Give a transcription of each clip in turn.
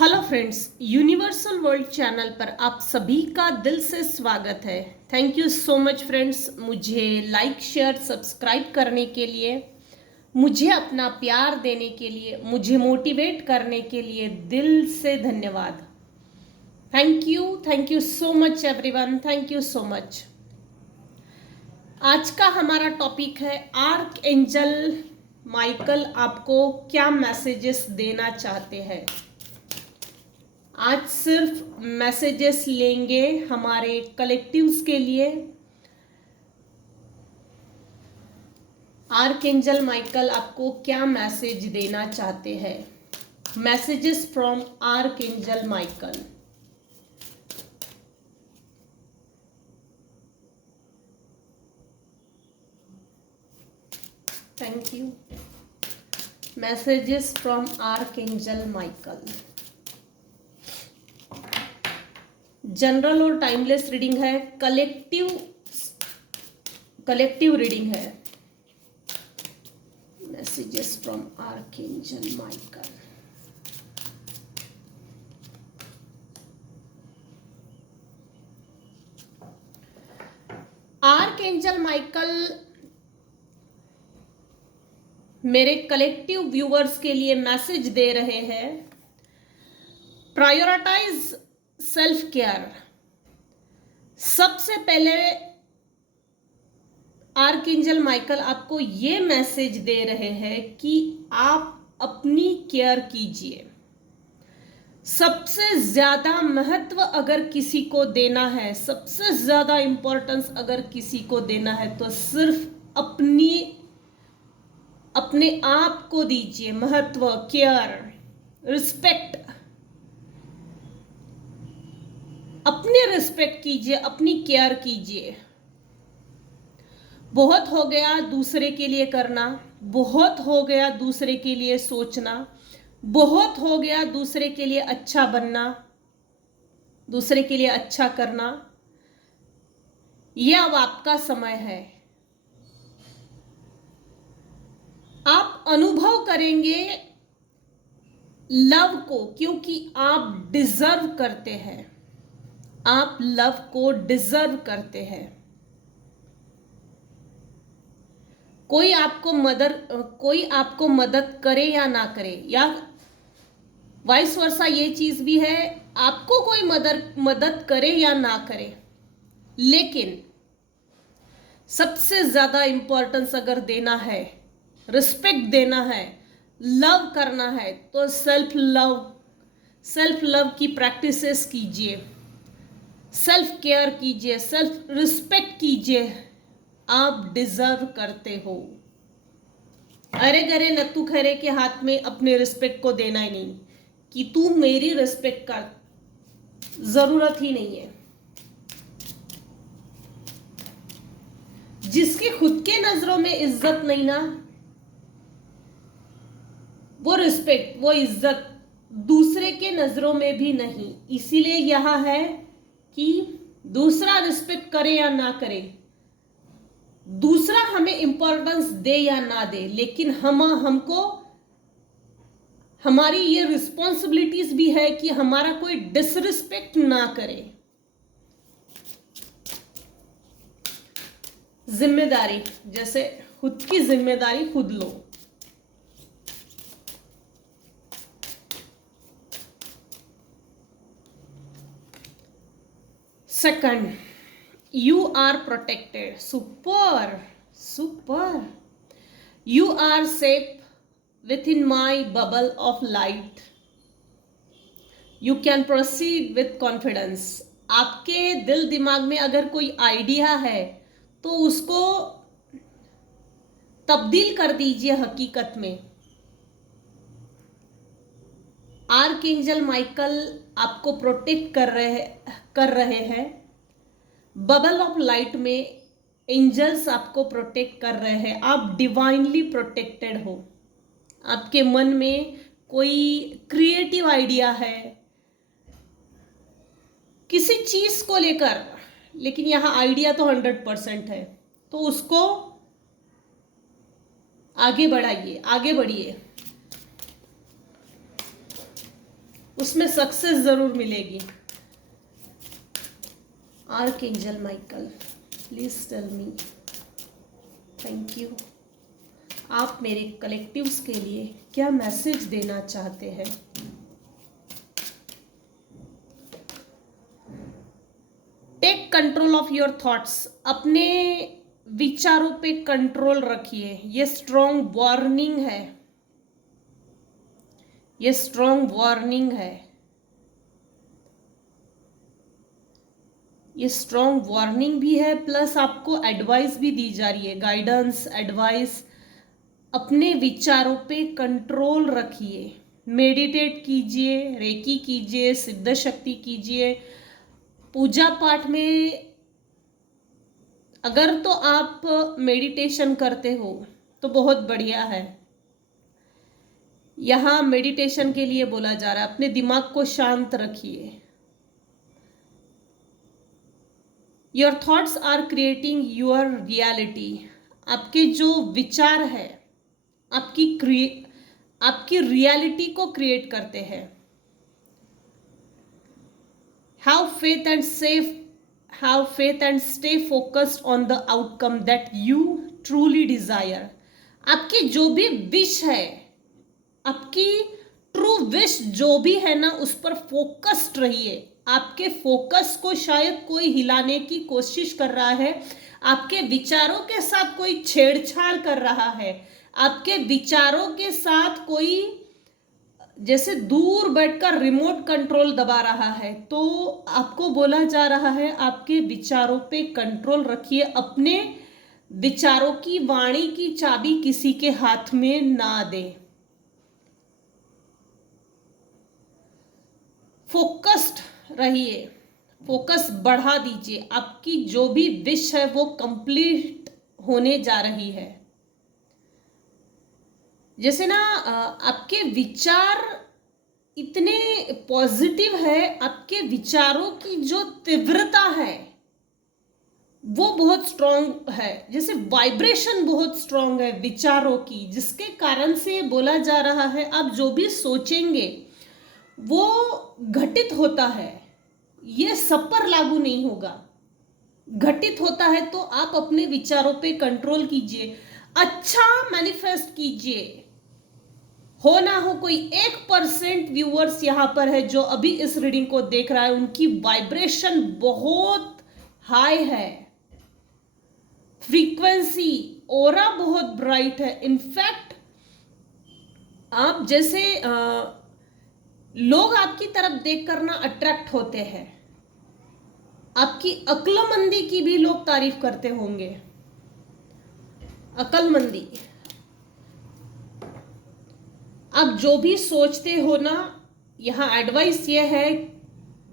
Hello friends, universal world channel पर आप सभी का दिल से स्वागत है। Thank you so much friends, मुझे लाइक शेयर सब्सक्राइब करने के लिए, मुझे अपना प्यार देने के लिए, मुझे मोटिवेट करने के लिए दिल से धन्यवाद। Thank you so much everyone, thank you so much. आज का हमारा टॉपिक है आर्क एंजल माइकल आपको क्या मैसेजेस देना चाहते हैं। आज सिर्फ मैसेजेस लेंगे हमारे कलेक्टिव्स के लिए। आर्कएंजल माइकल आपको क्या मैसेज देना चाहते हैं। Messages from archangel Michael. Thank you. Messages from archangel Michael. General और टाइमलेस रीडिंग है, कलेक्टिव रीडिंग है। Messages from archangel Michael. Archangel Michael मेरे कलेक्टिव व्यूअर्स के लिए मैसेज दे रहे हैं, प्रायोरिटाइज सेल्फ केयर। सबसे पहले आर्कएंजल माइकल आपको ये मैसेज दे रहे हैं कि आप अपनी केयर कीजिए। सबसे ज्यादा महत्व अगर किसी को देना है, सबसे ज्यादा इंपॉर्टेंस अगर किसी को देना है तो सिर्फ अपने आप को दीजिए महत्व, केयर, रिस्पेक्ट। अपने रिस्पेक्ट कीजिए, अपनी केयर कीजिए। बहुत हो गया दूसरे के लिए करना, बहुत हो गया दूसरे के लिए सोचना, बहुत हो गया दूसरे के लिए अच्छा बनना, दूसरे के लिए अच्छा करना। यह अब आपका समय है। आप अनुभव करेंगे लव को, क्योंकि आप डिजर्व करते हैं। आप लव को डिजर्व करते हैं। कोई आपको मदद करे या ना करे, या वाइस वर्सा ये चीज भी है, आपको कोई मदद करे या ना करे, लेकिन सबसे ज्यादा इंपॉर्टेंस अगर देना है, रिस्पेक्ट देना है, लव करना है, तो सेल्फ लव की प्रैक्टिसेस कीजिए, सेल्फ केयर कीजिए, सेल्फ रिस्पेक्ट कीजिए। आप डिजर्व करते हो। अरे गरे नत्थू खैरे के हाथ में अपने रिस्पेक्ट को देना ही नहीं कि तू मेरी रिस्पेक्ट कर, जरूरत ही नहीं है। जिसकी खुद के नजरों में इज्जत नहीं ना, वो रिस्पेक्ट, वो इज्जत दूसरे के नजरों में भी नहीं। इसीलिए यह है कि दूसरा रिस्पेक्ट करे या ना करे, दूसरा हमें इंपॉर्टेंस दे या ना दे, लेकिन हमको हमारी ये रिस्पॉन्सिबिलिटीज भी है कि हमारा कोई डिसरिस्पेक्ट ना करे। जिम्मेदारी, जैसे खुद की जिम्मेदारी खुद लो। Second, you are protected. Super. You are safe within my bubble of light. You can proceed with confidence. आपके दिल दिमाग में अगर कोई आइडिया है तो उसको तब्दील कर दीजिए हकीकत में। आर्कएंजल माइकल आपको प्रोटेक्ट कर रहे हैं। बबल ऑफ लाइट में एंजल्स आपको प्रोटेक्ट कर रहे हैं। आप डिवाइनली प्रोटेक्टेड हो। आपके मन में कोई क्रिएटिव आइडिया है किसी चीज को लेकर, लेकिन यहां आइडिया तो 100% है, तो उसको आगे बढ़ाइए, आगे बढ़िए। उसमें सक्सेस जरूर मिलेगी। Archangel Michael, please tell me. Thank you. आप मेरे कलेक्टिव्स के लिए क्या मैसेज देना चाहते हैं? Take control of your thoughts, अपने विचारों पे कंट्रोल रखिए। ये स्ट्रॉन्ग वार्निंग है, ये स्ट्रॉन्ग वार्निंग है, ये स्ट्रॉन्ग वार्निंग भी है, प्लस आपको एडवाइस भी दी जा रही है, गाइडेंस, एडवाइस। अपने विचारों पे कंट्रोल रखिए, मेडिटेट कीजिए, रेकी कीजिए, सिद्ध शक्ति कीजिए, पूजा पाठ में अगर तो आप मेडिटेशन करते हो तो बहुत बढ़िया है। यहाँ मेडिटेशन के लिए बोला जा रहा है अपने दिमाग को शांत रखिए। Your thoughts are creating your reality, आपके जो विचार है आपकी रियलिटी को क्रिएट करते हैं। Have faith and stay focused on the outcome that you truly desire. आपकी जो भी विश है, आपकी ट्रू विश जो भी है ना, उस पर फोकस्ड रहिए। आपके फोकस को शायद कोई हिलाने की कोशिश कर रहा है, आपके विचारों के साथ कोई छेड़छाड़ कर रहा है, आपके विचारों के साथ कोई जैसे दूर बैठकर रिमोट कंट्रोल दबा रहा है। तो आपको बोला जा रहा है आपके विचारों पे कंट्रोल रखिए, अपने विचारों की वाणी की चाबी किसी के हाथ में ना दे। फोकस्ड रहिए, फोकस बढ़ा दीजिए। आपकी जो भी विश है वो कंप्लीट होने जा रही है। जैसे ना आपके विचार इतने पॉजिटिव है, आपके विचारों की जो तीव्रता है वो बहुत स्ट्रांग है, जैसे वाइब्रेशन बहुत स्ट्रांग है विचारों की, जिसके कारण से बोला जा रहा है आप जो भी सोचेंगे वो घटित होता है। ये सब पर लागू नहीं होगा, घटित होता है। तो आप अपने विचारों पे कंट्रोल कीजिए, अच्छा मैनिफेस्ट कीजिए। हो ना हो कोई 1% व्यूअर्स यहां पर है जो अभी इस रीडिंग को देख रहा है, उनकी वाइब्रेशन बहुत हाई है, फ्रीक्वेंसी ओरा बहुत ब्राइट है। इनफैक्ट आप जैसे लोग आपकी तरफ देखकर ना अट्रैक्ट होते हैं, आपकी अक्लमंदी की भी लोग तारीफ करते होंगे। अक्लमंदी, आप जो भी सोचते हो ना, यहाँ एडवाइस ये है,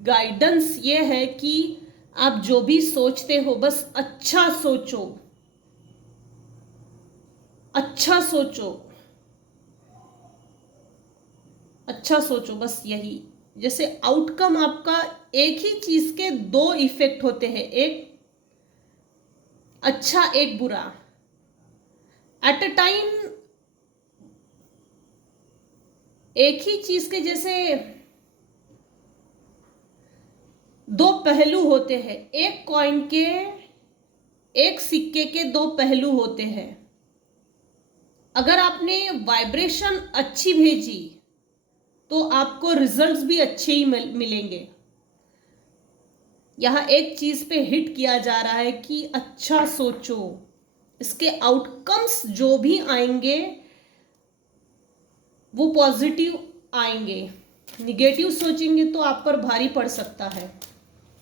गाइडेंस ये है कि आप जो भी सोचते हो बस अच्छा सोचो, अच्छा सोचो, अच्छा सोचो, बस यही। जैसे आउटकम आपका एक ही चीज के दो इफेक्ट होते हैं, एक अच्छा एक बुरा। एट अ टाइम एक ही चीज के जैसे दो पहलू होते हैं, एक कॉइन के, एक सिक्के के दो पहलू होते हैं। अगर आपने वाइब्रेशन अच्छी भेजी तो आपको रिजल्ट्स भी अच्छे ही मिलेंगे। यहां एक चीज पे हिट किया जा रहा है कि अच्छा सोचो, इसके आउटकम्स जो भी आएंगे वो पॉजिटिव आएंगे। निगेटिव सोचेंगे तो आप पर भारी पड़ सकता है,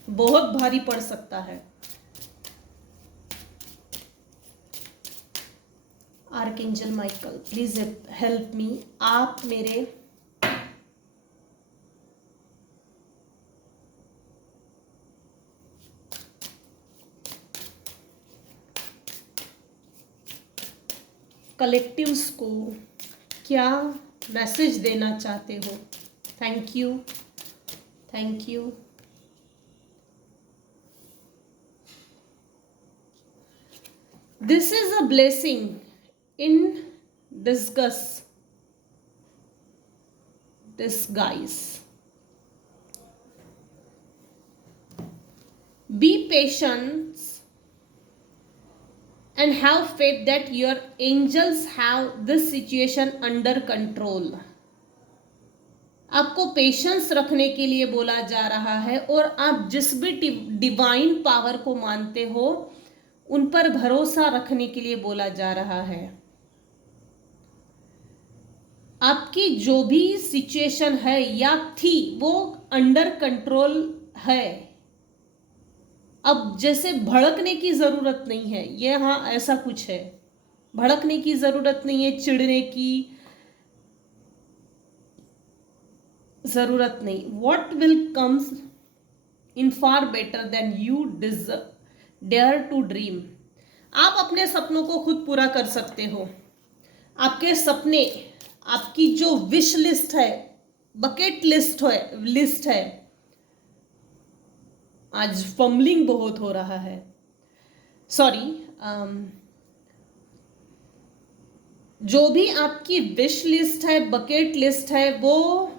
बहुत भारी पड़ सकता है। Archangel Michael, please help me. आप मेरे कलेक्टिव्स को क्या मैसेज देना चाहते हो? Thank you, thank you. This is a blessing in disguise. B patience and have faith that your angels have this situation under control. आपको पेशेंस रखने के लिए बोला जा रहा है और आप जिस भी डिवाइन पावर को मानते हो उन पर भरोसा रखने के लिए बोला जा रहा है। आपकी जो भी सिचुएशन है या थी वो अंडर कंट्रोल है। अब जैसे भड़कने की जरूरत नहीं है, ये हाँ ऐसा कुछ है, भड़कने की जरूरत नहीं है, चिढ़ने की जरूरत नहीं। What will comes in far better than you dare to dream. आप अपने सपनों को खुद पूरा कर सकते हो। आपके सपने, आपकी जो विश लिस्ट है, बकेट लिस्ट है, आज फम्बलिंग बहुत हो रहा है, सॉरी, जो भी आपकी विश लिस्ट है, बकेट लिस्ट है, वो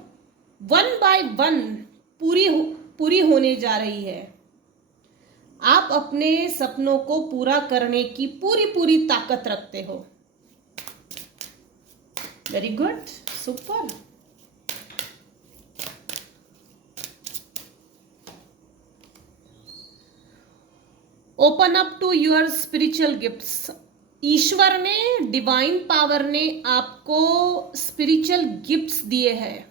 1 by 1 पूरी होने जा रही है। आप अपने सपनों को पूरा करने की पूरी ताकत रखते हो। Very good, super. Open up to your spiritual gifts. ईश्वर ने, डिवाइन पावर ने आपको स्पिरिचुअल गिफ्ट्स दिए हैं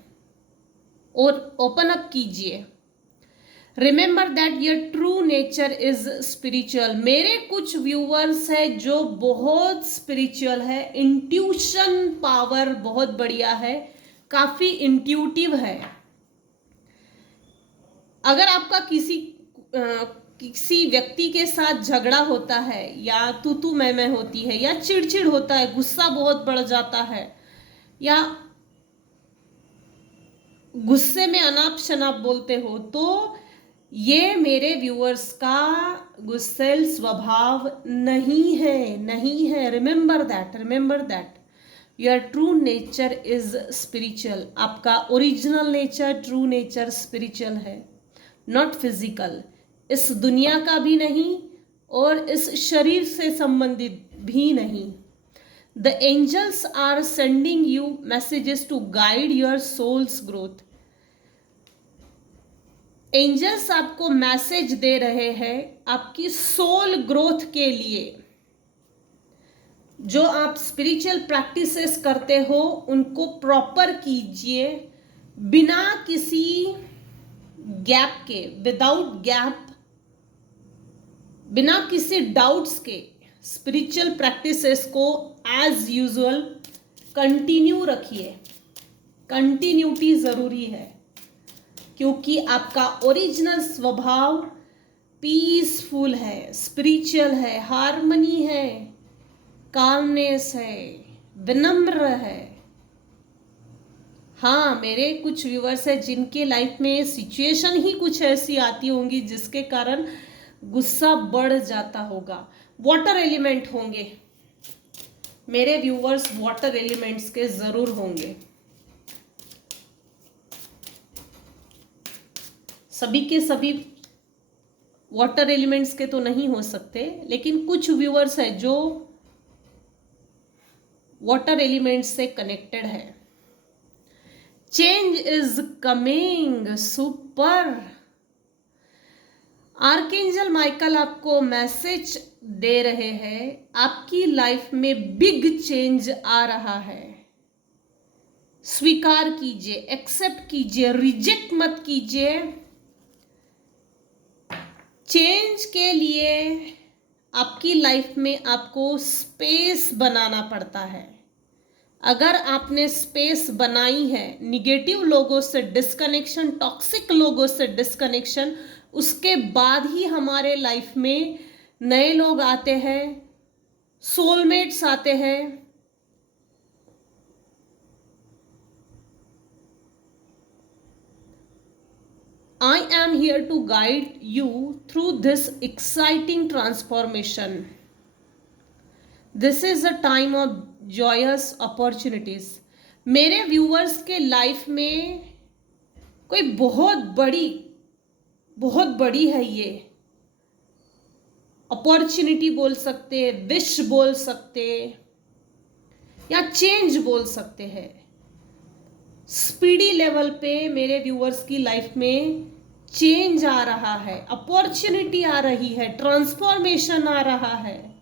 और ओपन अप कीजिए। Remember that your true nature is spiritual. मेरे कुछ व्यूअर्स है जो बहुत स्पिरिचुअल है, इंट्यूशन पावर बहुत बढ़िया है, काफी इंट्यूटिव है। अगर आपका किसी व्यक्ति के साथ झगड़ा होता है या तू मैं होती है या चिड़चिड़ होता है, गुस्सा बहुत बढ़ जाता है या गुस्से में अनाप शनाप बोलते हो, तो ये मेरे व्यूअर्स का गुस्सेल स्वभाव नहीं है। Remember that your true nature is spiritual. आपका original nature, true nature spiritual है, नॉट फिजिकल। इस दुनिया का भी नहीं और इस शरीर से संबंधित भी नहीं। The angels are sending you messages to guide your souls growth. Angels आपको मैसेज दे रहे हैं आपकी सोल ग्रोथ के लिए। जो आप स्पिरिचुअल प्रैक्टिसेस करते हो उनको प्रॉपर कीजिए, बिना किसी गैप के, विदाउट गैप, बिना किसी डाउट्स के स्पिरिचुअल प्रैक्टिसेस को एज यूजुअल कंटिन्यू रखिए। कंटिन्यूटी जरूरी है क्योंकि आपका ओरिजिनल स्वभाव पीसफुल है, स्पिरिचुअल है, हार्मनी है, कामनेस है, विनम्र है। हाँ, मेरे कुछ व्यूअर्स हैं जिनके लाइफ में सिचुएशन ही कुछ ऐसी आती होंगी जिसके कारण गुस्सा बढ़ जाता होगा। वाटर एलिमेंट होंगे मेरे व्यूअर्स, वाटर एलिमेंट्स के जरूर होंगे। सभी के सभी वाटर एलिमेंट्स के तो नहीं हो सकते, लेकिन कुछ व्यूअर्स है जो वाटर एलिमेंट्स से कनेक्टेड है। Change is coming, super. Archangel Michael आपको मैसेज दे रहे हैं, आपकी लाइफ में बिग चेंज आ रहा है। स्वीकार कीजिए, एक्सेप्ट कीजिए, रिजेक्ट मत कीजिए। चेंज के लिए आपकी लाइफ में आपको स्पेस बनाना पड़ता है। अगर आपने स्पेस बनाई है, निगेटिव लोगों से डिस्कनेक्शन, टॉक्सिक लोगों से डिस्कनेक्शन, उसके बाद ही हमारे लाइफ में नए लोग आते हैं, सोलमेट्स आते हैं। I am here to guide you through this exciting transformation. This is a time of joyous opportunities. मेरे व्यूअर्स के लाइफ में कोई बहुत बड़ी है ये अपॉर्चुनिटी बोल सकते हैं, विश बोल सकते या चेंज बोल सकते हैं। स्पीडी लेवल पे मेरे व्यूअर्स की लाइफ में चेंज आ रहा है, अपॉर्चुनिटी आ रही है, ट्रांसफॉर्मेशन आ रहा है,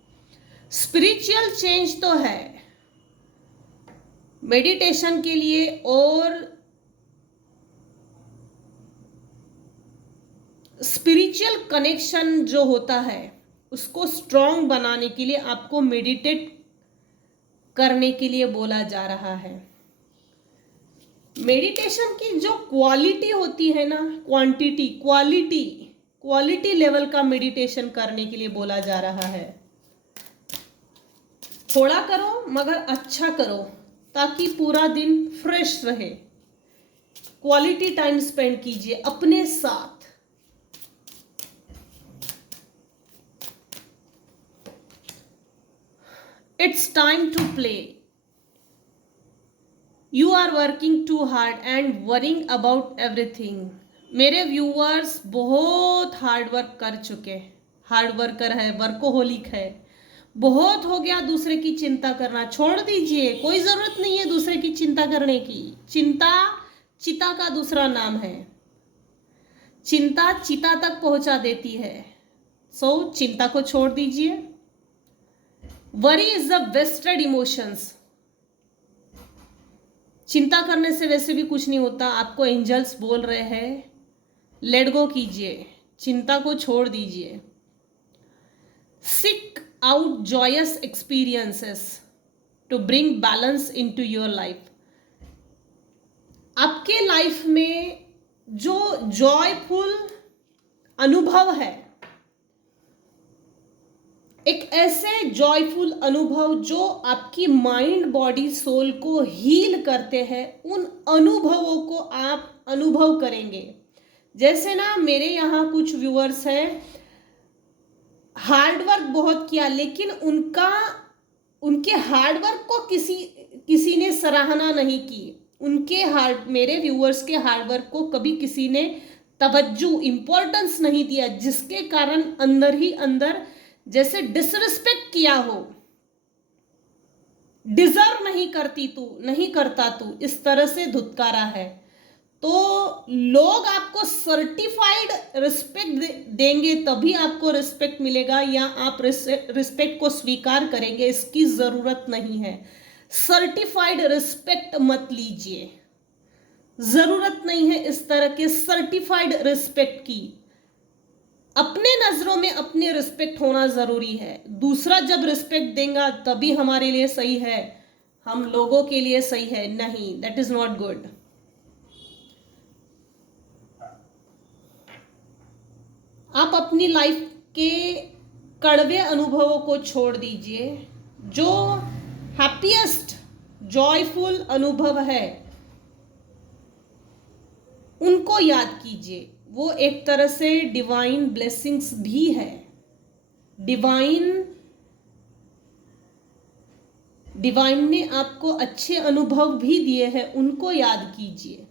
स्पिरिचुअल चेंज तो है। मेडिटेशन के लिए और स्पिरिचुअल कनेक्शन जो होता है उसको स्ट्रॉन्ग बनाने के लिए आपको मेडिटेट करने के लिए बोला जा रहा है। मेडिटेशन की जो क्वालिटी होती है ना, क्वांटिटी, क्वालिटी लेवल का मेडिटेशन करने के लिए बोला जा रहा है। थोड़ा करो मगर अच्छा करो ताकि पूरा दिन फ्रेश रहे। क्वालिटी टाइम स्पेंड कीजिए अपने साथ। It's time to play. You are working too hard and worrying about everything. मेरे व्यूअर्स बहुत हार्ड वर्क कर चुके, हार्ड वर्कर है, वर्कोहोलिक है। बहुत हो गया दूसरे की चिंता करना, छोड़ दीजिए। कोई ज़रूरत नहीं है दूसरे की चिंता करने की। चिंता चिता का दूसरा नाम है। चिंता चिता तक पहुंचा देती है। सो चिंता को छोड़ दीजिए। Worry is the wasted emotions. चिंता करने से वैसे भी कुछ नहीं होता। आपको एंजल्स बोल रहे हैं लेट गो कीजिए, चिंता को छोड़ दीजिए। Seek out joyous experiences to bring balance into your life. आपके लाइफ में जो जॉयफुल अनुभव है, एक ऐसे जॉयफुल अनुभव जो आपकी माइंड बॉडी सोल को हील करते हैं, उन अनुभवों को आप अनुभव करेंगे। जैसे ना मेरे यहाँ कुछ व्यूअर्स हैं, हार्डवर्क बहुत किया लेकिन उनके हार्डवर्क को किसी ने सराहना नहीं की। मेरे व्यूअर्स के हार्डवर्क को कभी किसी ने तवज्जो, इम्पोर्टेंस नहीं दिया, जिसके कारण अंदर ही अंदर जैसे डिसरिस्पेक्ट किया हो। डिजर्व नहीं करता तू, इस तरह से धुतकारा है। तो लोग आपको सर्टिफाइड रिस्पेक्ट देंगे तभी आपको रिस्पेक्ट मिलेगा, या आप रिस्पेक्ट को स्वीकार करेंगे, इसकी जरूरत नहीं है। सर्टिफाइड रिस्पेक्ट मत लीजिए, जरूरत नहीं है इस तरह के सर्टिफाइड रिस्पेक्ट की। अपने नजरों में अपनी रिस्पेक्ट होना जरूरी है। दूसरा जब रिस्पेक्ट देगा तभी हमारे लिए सही है, हम लोगों के लिए सही है। नहीं, दैट इज नॉट गुड। आप अपनी लाइफ के कड़वे अनुभवों को छोड़ दीजिए। जो हैप्पीएस्ट जॉयफुल अनुभव है उनको याद कीजिए। वो एक तरह से डिवाइन ब्लेसिंग्स भी है। डिवाइन ने आपको अच्छे अनुभव भी दिए हैं, उनको याद कीजिए।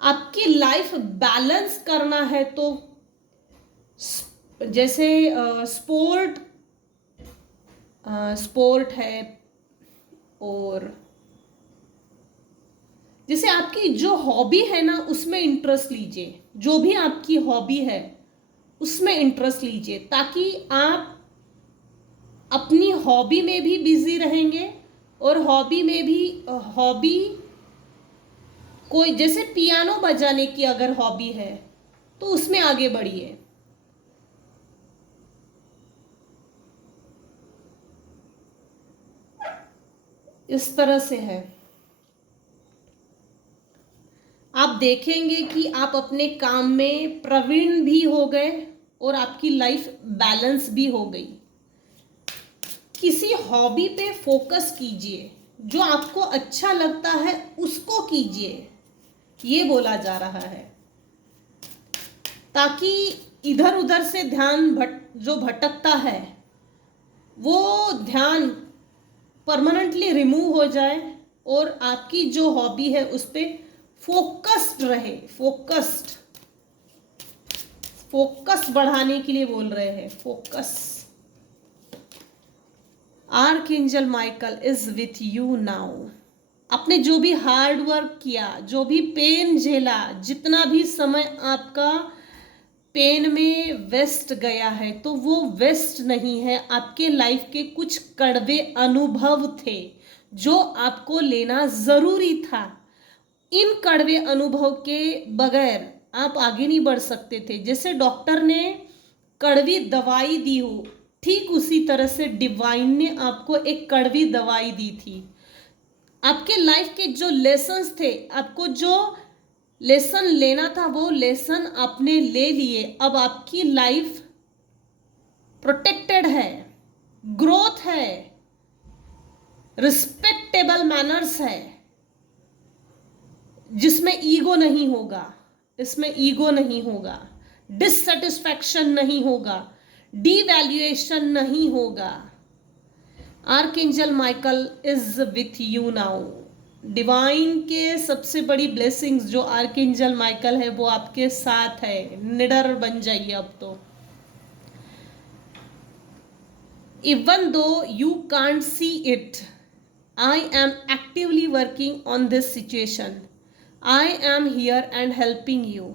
आपकी लाइफ बैलेंस करना है तो जैसे स्पोर्ट है, और जैसे आपकी जो हॉबी है ना उसमें इंटरेस्ट लीजिए। जो भी आपकी हॉबी है उसमें इंटरेस्ट लीजिए, ताकि आप अपनी हॉबी में भी बिजी रहेंगे। और हॉबी कोई जैसे पियानो बजाने की अगर हॉबी है तो उसमें आगे बढ़िए। इस तरह से है। आप देखेंगे कि आप अपने काम में प्रवीण भी हो गए और आपकी लाइफ बैलेंस भी हो गई। किसी हॉबी पे फोकस कीजिए, जो आपको अच्छा लगता है उसको कीजिए, ये बोला जा रहा है, ताकि इधर उधर से ध्यान जो भटकता है वो ध्यान परमानेंटली रिमूव हो जाए और आपकी जो हॉबी है उस पर फोकस्ड रहे। फोकस बढ़ाने के लिए बोल रहे हैं, focus. Archangel Michael is with you now. आपने जो भी हार्ड वर्क किया, जो भी पेन झेला, जितना भी समय आपका पेन में वेस्ट गया है, तो वो वेस्ट नहीं है। आपके लाइफ के कुछ कड़वे अनुभव थे जो आपको लेना जरूरी था। इन कड़वे अनुभव के बगैर आप आगे नहीं बढ़ सकते थे। जैसे डॉक्टर ने कड़वी दवाई दी हो, ठीक उसी तरह से डिवाइन ने आपको एक कड़वी दवाई दी थी। आपके लाइफ के जो लेसन्स थे, आपको जो लेसन लेना था, वो लेसन आपने ले लिए। अब आपकी लाइफ प्रोटेक्टेड है, ग्रोथ है, रिस्पेक्टेबल मैनर्स है, जिसमें ईगो नहीं होगा, इसमें ईगो नहीं होगा, डिससेटिस्फैक्शन नहीं होगा, डीवैल्यूएशन नहीं होगा। Archangel Michael is with you now. Divine के सबसे बड़ी ब्लेसिंग्स जो आर्कएंजल माइकल है वो आपके साथ है। निडर बन जाइए अब तो। Even though you can't see it, I am actively working on this situation, I am here and helping you.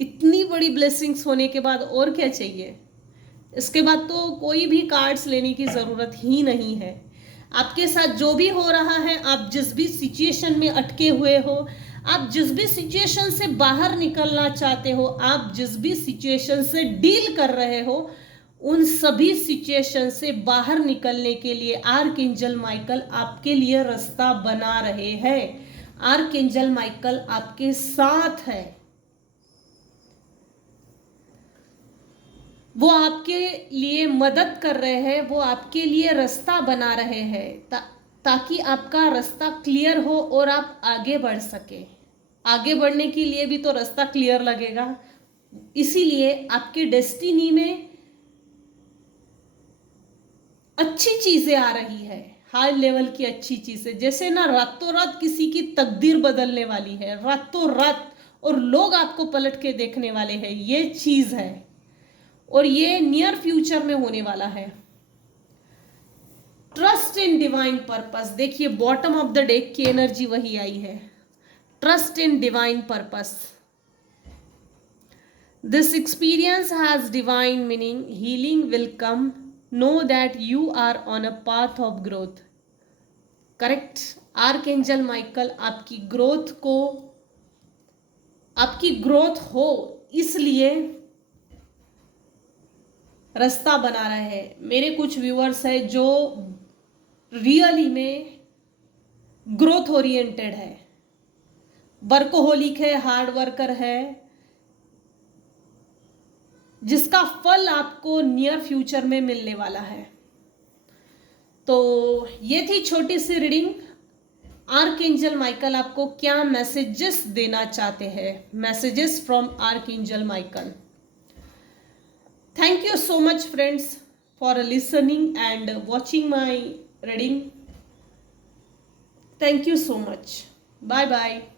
इतनी बड़ी ब्लेसिंग्स होने के बाद और क्या चाहिए? इसके बाद तो कोई भी कार्ड्स लेने की ज़रूरत ही नहीं है। आपके साथ जो भी हो रहा है, आप जिस भी सिचुएशन में अटके हुए हो, आप जिस भी सिचुएशन से बाहर निकलना चाहते हो, आप जिस भी सिचुएशन से डील कर रहे हो, उन सभी सिचुएशन से बाहर निकलने के लिए आर्कएंजल माइकल आपके लिए रास्ता बना रहे हैं। आर्कएंजल माइकल आपके साथ है। वो आपके लिए मदद कर रहे हैं, वो आपके लिए रास्ता बना रहे हैं ताकि आपका रास्ता क्लियर हो और आप आगे बढ़ सके। आगे बढ़ने के लिए भी तो रास्ता क्लियर लगेगा। इसीलिए आपकी डेस्टिनी में अच्छी चीजें आ रही है, हाई लेवल की अच्छी चीजें। जैसे ना रातों रात किसी की तकदीर बदलने वाली है, रातों रात, और लोग आपको पलट के देखने वाले हैं, ये चीज है। और ये नियर फ्यूचर में होने वाला है। Trust in divine purpose. देखिए बॉटम ऑफ द डेक की एनर्जी वही आई है, trust in divine purpose. This experience has divine meaning, healing will come, know that you are on a path of growth. Correct. Archangel Michael आपकी growth हो इसलिए रास्ता बना रहे हैं। मेरे कुछ व्यूअर्स हैं जो रियली में ग्रोथ ओरिएंटेड है, वर्कोहोलिक है, हार्ड वर्कर है, जिसका फल आपको नियर फ्यूचर में मिलने वाला है। तो ये थी छोटी सी रीडिंग। आर्कएंजल माइकल आपको क्या मैसेजेस देना चाहते हैं? Messages from archangel Michael. Thank you so much friends for listening and watching my reading. Thank you so much. Bye bye.